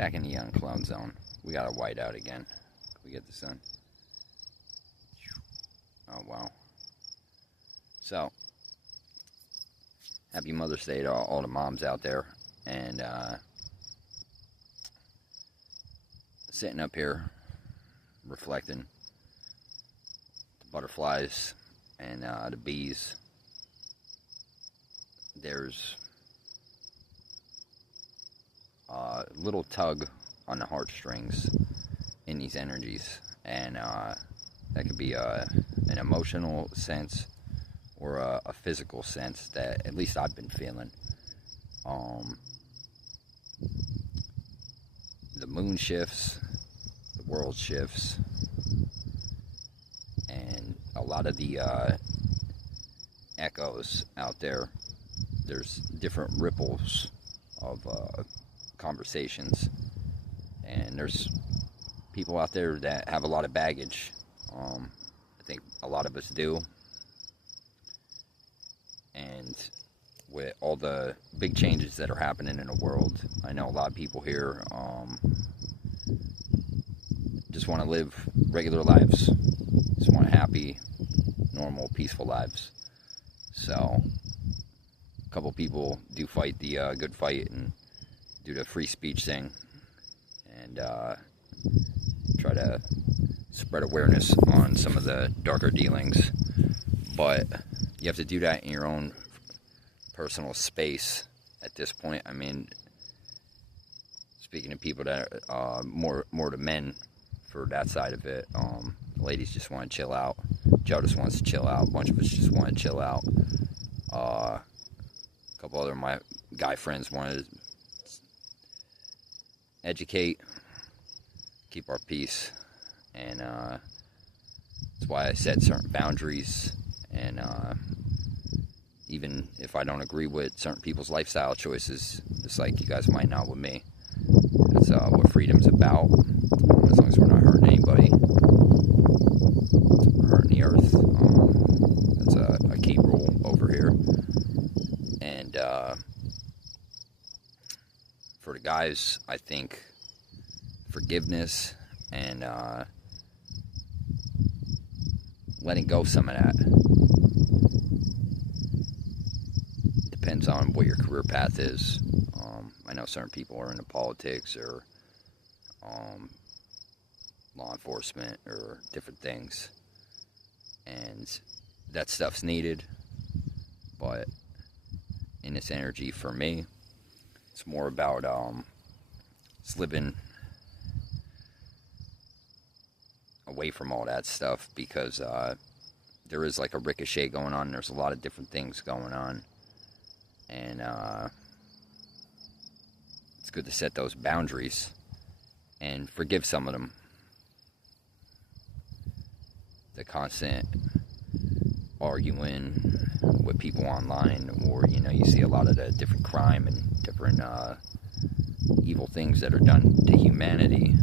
Back in the uncloned zone. We got a whiteout again. Can we get the sun? Oh, wow. So, happy Mother's Day to all the moms out there. And, sitting up here, reflecting the butterflies and the bees. There's a little tug on the heartstrings in these energies, and that could be an emotional sense or a physical sense that at least I've been feeling. The moon shifts, the world shifts, and a lot of the echoes out there. There's different ripples of conversations, and there's people out there that have a lot of baggage. I think a lot of us do, and with all the big changes that are happening in the world, I know a lot of people here just want to live regular lives, just want happy, normal, peaceful lives. So a couple people do fight the good fight and do the free speech thing, and try to spread awareness on some of the darker dealings. But you have to do that in your own personal space at this point. I mean, speaking to people that are more to men for that side of it, ladies just want to chill out. Joe just wants to chill out. A bunch of us just want to chill out. A couple other my guy friends want to educate, keep our peace, and that's why I set certain boundaries. And even if I don't agree with certain people's lifestyle choices, just like you guys might not with me, that's what freedom's about. As long as we're not hurting anybody, hurting the earth, that's a key rule over here. And for the guys, I think forgiveness and letting go some of that depends on what your career path is. I know certain people are into politics or law enforcement or different things, and that stuff's needed, but in this energy, for me, it's more about just living away from all that stuff, because there is like a ricochet going on. There's a lot of different things going on, and it's good to set those boundaries and forgive some of them. The constant arguing with people online, or you see a lot of the different crime and different evil things that are done to humanity.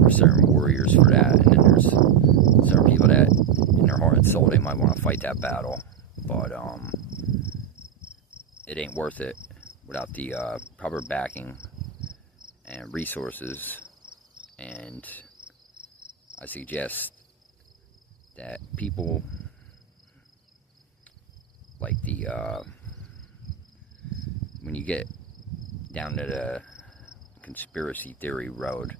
There's certain warriors for that, and then there's certain people that in their heart and soul they might want to fight that battle, but it ain't worth it without the proper backing and resources. And I suggest that people like when you get down to the conspiracy theory road,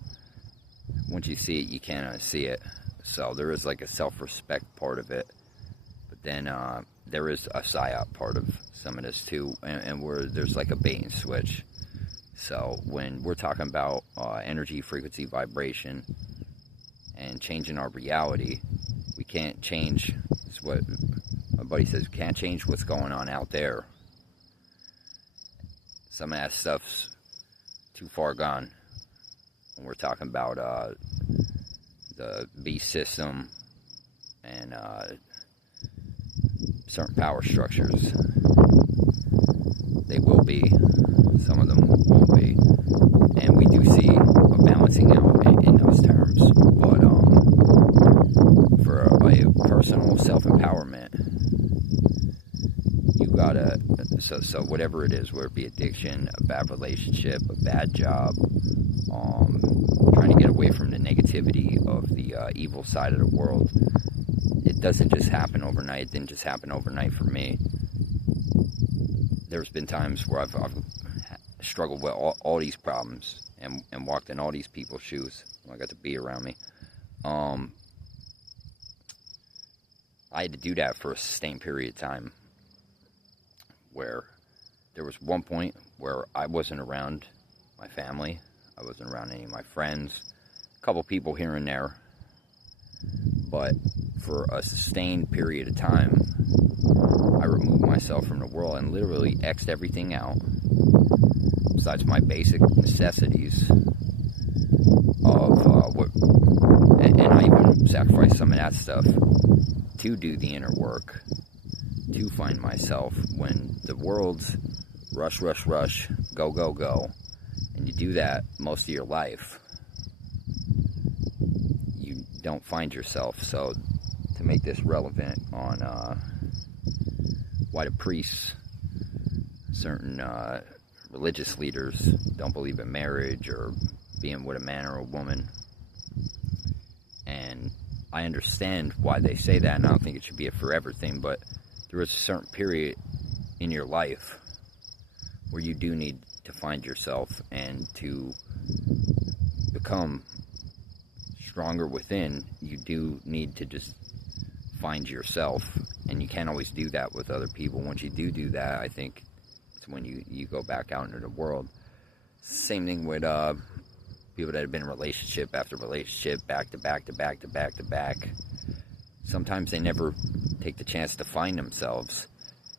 once you see it, you can't unsee it. So there is like a self-respect part of it, but then there is a psyop part of some of this too, and where there's like a bait and switch. So when we're talking about energy, frequency, vibration, and changing our reality, we can't change. It's what my buddy says. We can't change what's going on out there. Some of that stuff's too far gone. When we're talking about the beast system and certain power structures, they will be. Some of them won't be, and we do see a balancing out in those terms. But for a personal self-empowerment, you gotta So whatever it is, whether it be addiction, a bad relationship, a bad job, trying to get away from the negativity of the evil side of the world, it doesn't just happen overnight. It didn't just happen overnight for me. There's been times where I've struggled with all these problems and walked in all these people's shoes when I got to be around me. I had to do that for a sustained period of time, where there was one point where I wasn't around my family, I wasn't around any of my friends, a couple people here and there, but for a sustained period of time, I removed myself from the world and literally X'd everything out, besides my basic necessities of and I even sacrificed some of that stuff to do the inner work, to find myself. When the world's rush, rush, rush, go, go, go, and you do that most of your life, you don't find yourself. So to make this relevant on why the priests, certain religious leaders don't believe in marriage or being with a man or a woman, and I understand why they say that, and I don't think it should be a forever thing, but there is a certain period in your life where you do need to find yourself, and to become stronger within, you do need to just find yourself, and you can't always do that with other people. Once you do that, I think it's when you go back out into the world. Same thing with people that have been in relationship after relationship, back to back to back to back to back. Sometimes they never take the chance to find themselves.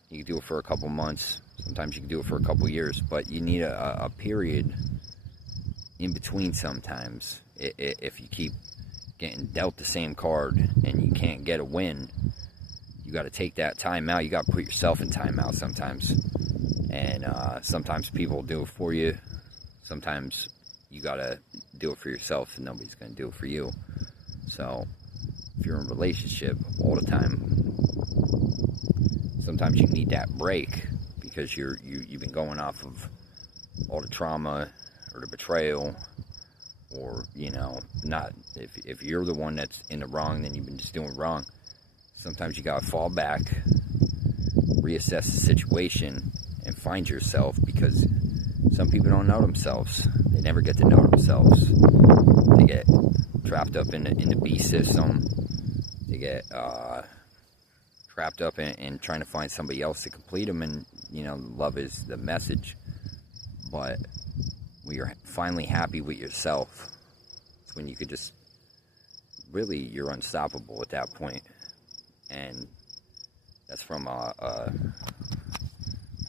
You can do it for a couple months, sometimes you can do it for a couple years, but you need a period in between sometimes. If you keep getting dealt the same card and you can't get a win, you got to take that time out. You got to put yourself in time out sometimes. And sometimes people do it for you. Sometimes you got to do it for yourself, and nobody's going to do it for you. So if you're in a relationship all the time, sometimes you need that break, because you've been going off of all the trauma or the betrayal, or not, if you're the one that's in the wrong, then you've been just doing wrong. Sometimes you got to fall back, reassess the situation, and find yourself, because some people don't know themselves. They never get to know themselves. They get trapped up in the B system. They get trapped up in trying to find somebody else to complete them, and love is the message. But when you're finally happy with yourself, it's when you could just really, you're unstoppable at that point. And that's from a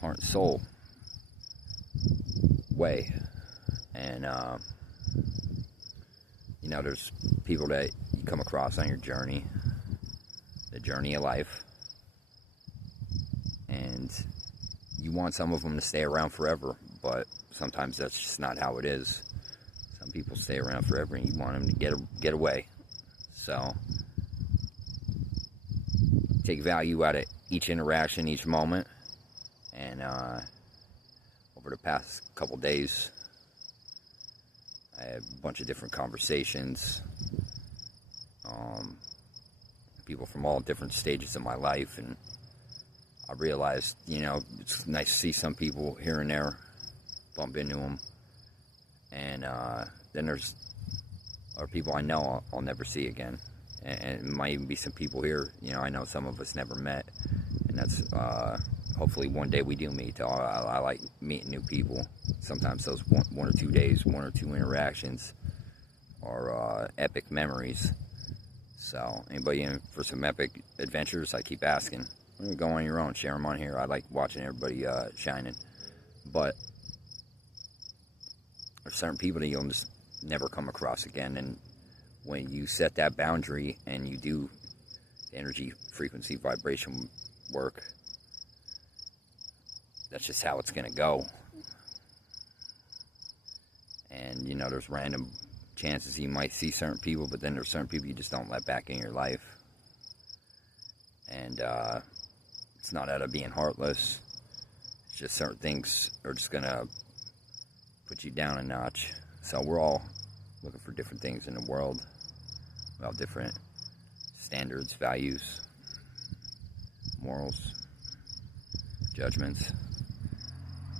heart and soul way. And there's people that you come across on your journey, the journey of life, and you want some of them to stay around forever, but sometimes that's just not how it is. Some people stay around forever, and you want them to get away. So take value out of each interaction, each moment. And over the past couple days, I had a bunch of different conversations. People from all different stages of my life, and I realized, it's nice to see some people here and there, bump into them. And then there's other people I know I'll never see again. And it might even be some people here, I know some of us never met. And that's, hopefully one day we do meet. I like meeting new people. Sometimes those one or 2 days, one or two interactions are epic memories. So, anybody in for some epic adventures, I keep asking. Go on your own, share them on here. I like watching everybody shining. But there's certain people that you'll just never come across again. And when you set that boundary and you do energy, frequency, vibration work, that's just how it's going to go. And, there's random chances you might see certain people, but then there's certain people you just don't let back in your life. And it's not out of being heartless. It's just certain things are just gonna put you down a notch. So we're all looking for different things in the world, about different standards, values, morals, judgments.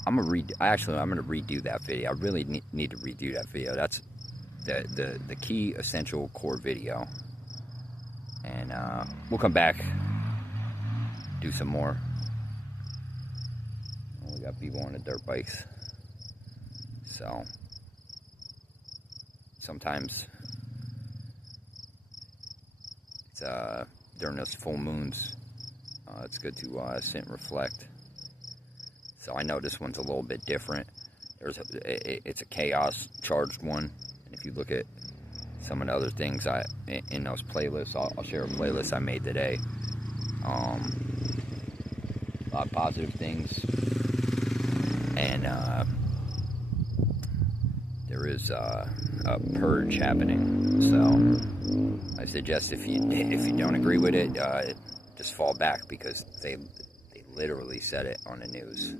I'm gonna redo that video. I really need to redo that video. That's the key essential core video. And we'll come back, do some more. We got people on the dirt bikes. So sometimes it's during those full moons, it's good to sit and reflect. So I know this one's a little bit different. It's a chaos charged one, and if you look at some of the other things in those playlists, I'll share a playlist I made today. A lot of positive things, and there is a purge happening. So I suggest if you don't agree with it, just fall back, because they literally said it on the news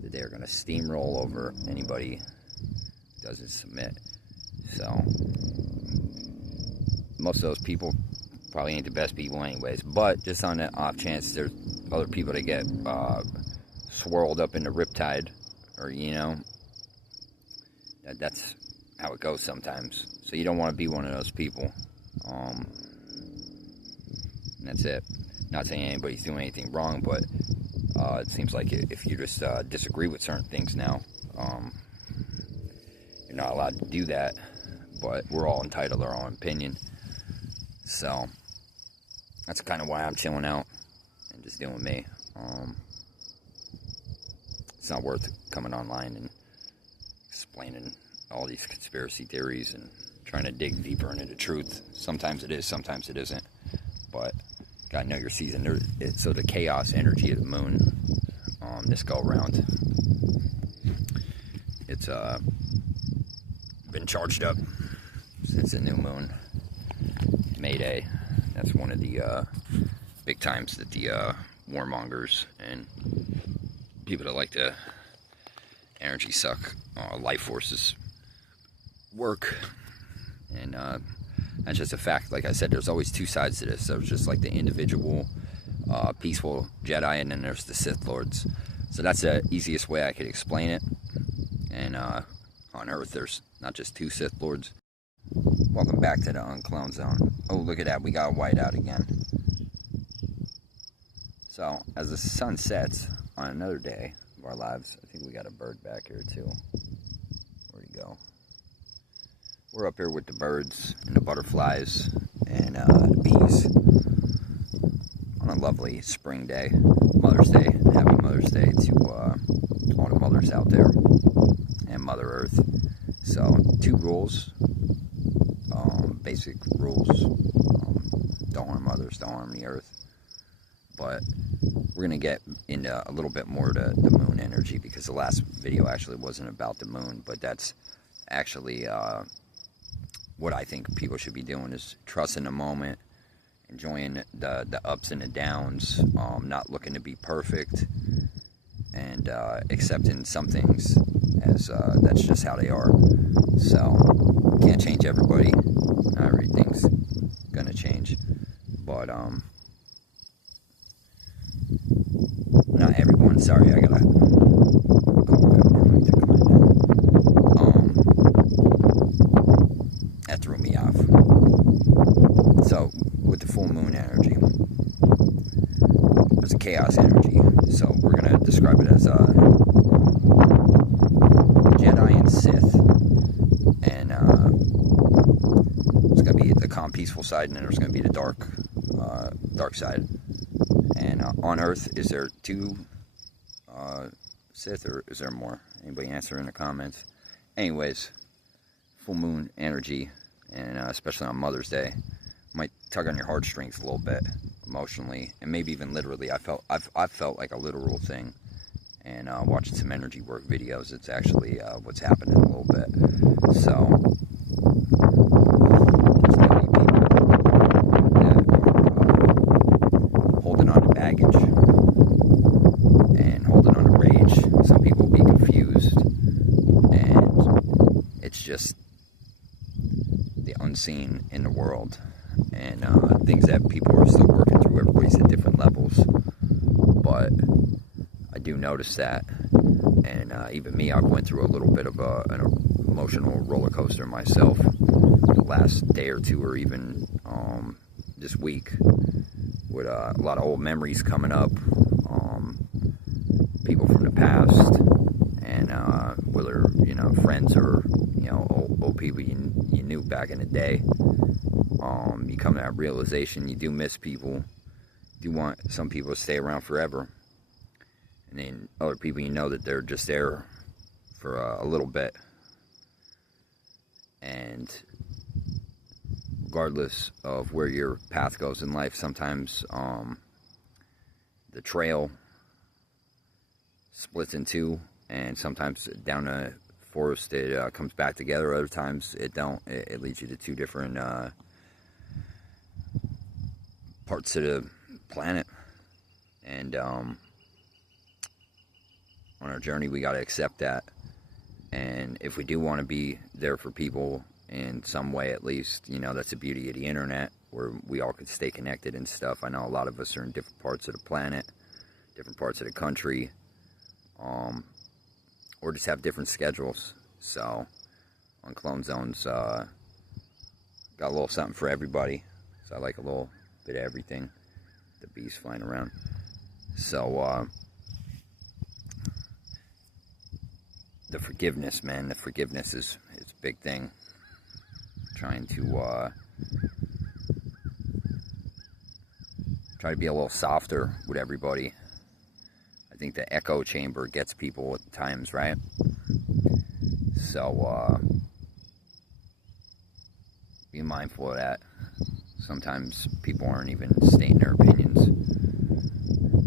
that they're going to steamroll over anybody who doesn't submit. So most of those people probably ain't the best people anyways, but just on the off chance there's other people that get swirled up in the riptide, or that's how it goes sometimes. So you don't want to be one of those people. And that's it. Not saying anybody's doing anything wrong, but it seems like if you just disagree with certain things now, you're not allowed to do that. But we're all entitled to our own opinion. So that's kind of why I'm chilling out and just doing me. It's not worth coming online and explaining all these conspiracy theories and trying to dig deeper into the truth. Sometimes it is, sometimes it isn't. But gotta know your season. So the chaos energy of the moon, this go around, it's been charged up since the new moon, May Day. That's one of the big times that the warmongers and people that like to energy suck life forces work. And that's just a fact. Like I said, there's always two sides to this. There's just like the individual peaceful Jedi, and then there's the Sith Lords. So that's the easiest way I could explain it. And on Earth, there's not just two Sith Lords. Welcome back to the Uncloned Zone. Oh, look at that. We got a whiteout again. So, as the sun sets on another day of our lives, I think we got a bird back here too. Where'd he go? We're up here with the birds and the butterflies and the bees on a lovely spring day, Mother's Day. Happy Mother's Day to all the mothers out there and Mother Earth. So, two rules, basic rules. Don't harm others, don't harm the Earth. But we're going to get into a little bit more to the moon energy, because the last video actually wasn't about the moon, but that's actually what I think people should be doing, is trusting the moment, enjoying the ups and the downs, not looking to be perfect, and accepting some things as that's just how they are. So, can't change everybody. Not everything's gonna change, but not everyone. Sorry, I gotta that threw me off. So with the full moon energy, there's a chaos energy. So we're gonna describe it as Jedi and Sith, and it's gonna be the calm, peaceful side, and then there's gonna be the dark side. And on Earth, is there two Sith, or is there more? Anybody answer in the comments? Anyways, full moon energy, and especially on Mother's Day, might tug on your heartstrings a little bit emotionally, and maybe even literally. I've felt like a literal thing, and watching some energy work videos, it's actually what's happening a little bit. So there's gonna be people that holding on to baggage and holding on to rage just the unseen in the world, and things that people are still working through. Everybody's at different levels, but I do notice that, and even me, I've went through a little bit of an emotional roller coaster myself the last day or two, or even this week, with a lot of old memories coming up, people from the past, and whether, you know, friends or, you know, old people you knew back in the day. You come to that realization you do miss people. You want some people to stay around forever, and then other people, you know that they're just there for a little bit. And regardless of where your path goes in life, sometimes the trail splits in two, and sometimes down a forest it comes back together. Other times it don't. It leads you to two different parts of the planet. And on our journey, we got to accept that. And if we do want to be there for people in some way, at least, you know, that's the beauty of the internet, where we all could stay connected and stuff. I know a lot of us are in different parts of the planet, different parts of the country, or just have different schedules. So on Clone Zones, got a little something for everybody. So I like a little bit of everything. The bees flying around. So the forgiveness, man. The forgiveness is a big thing. Trying to try to be a little softer with everybody. I think the echo chamber gets people at times, right? So be mindful of that. Sometimes people aren't even stating their opinions.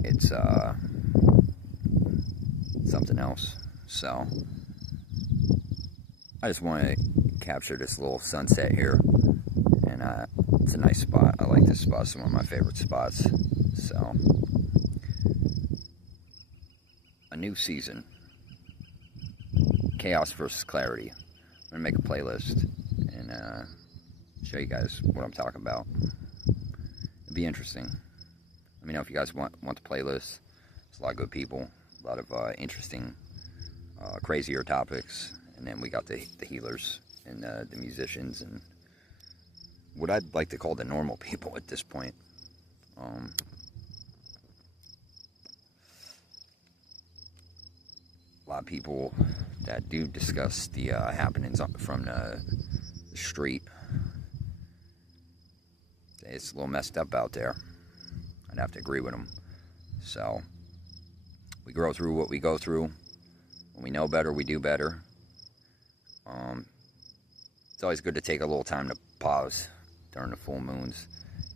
It's something else. So I just want to capture this little sunset here, and it's a nice spot. I like this spot. It's one of my favorite spots. So a new season, chaos versus clarity. I'm gonna make a playlist and show you guys what I'm talking about. It'd be interesting. Let me know if you guys want the playlist. There's a lot of good people, a lot of interesting, crazier topics, and then we got the healers and the musicians and what I'd like to call the normal people at this point. A lot of people that do discuss the happenings from the street. It's a little messed up out there. I'd have to agree with them. So we grow through what we go through. When we know better, we do better. It's always good to take a little time to pause during the full moons.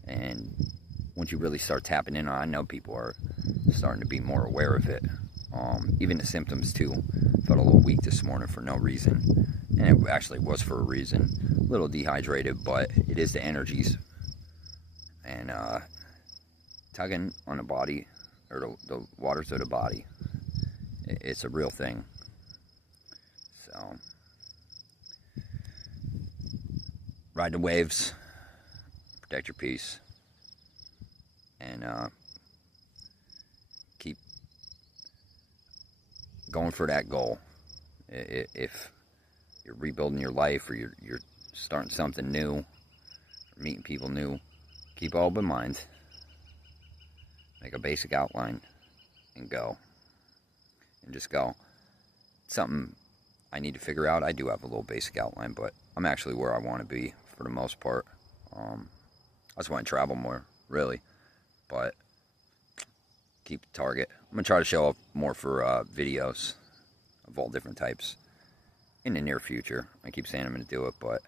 And once you really start tapping in, I know people are starting to be more aware of it. Even the symptoms too. Felt a little weak this morning for no reason. And it actually was for a reason. A little dehydrated, but it is the energies. And tugging on the body, or the waters of the body. It's a real thing. So ride the waves, protect your peace, and keep going for that goal. If you're rebuilding your life, or you're starting something new, or meeting people new, keep an open mind, make a basic outline, and go. And just go. Something I need to figure out. I do have a little basic outline, but I'm actually where I want to be for the most part. I just want to travel more, really, but keep the target. I'm going to try to show up more for videos of all different types in the near future. I keep saying I'm going to do it, but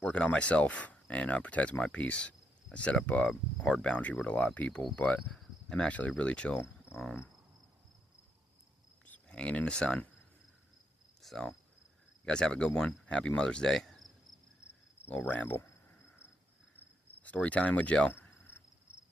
working on myself and protecting my peace. I set up a hard boundary with a lot of people, but I'm actually really chill. Just hanging in the sun. So, you guys have a good one. Happy Mother's Day. A little ramble. Story time with Joe.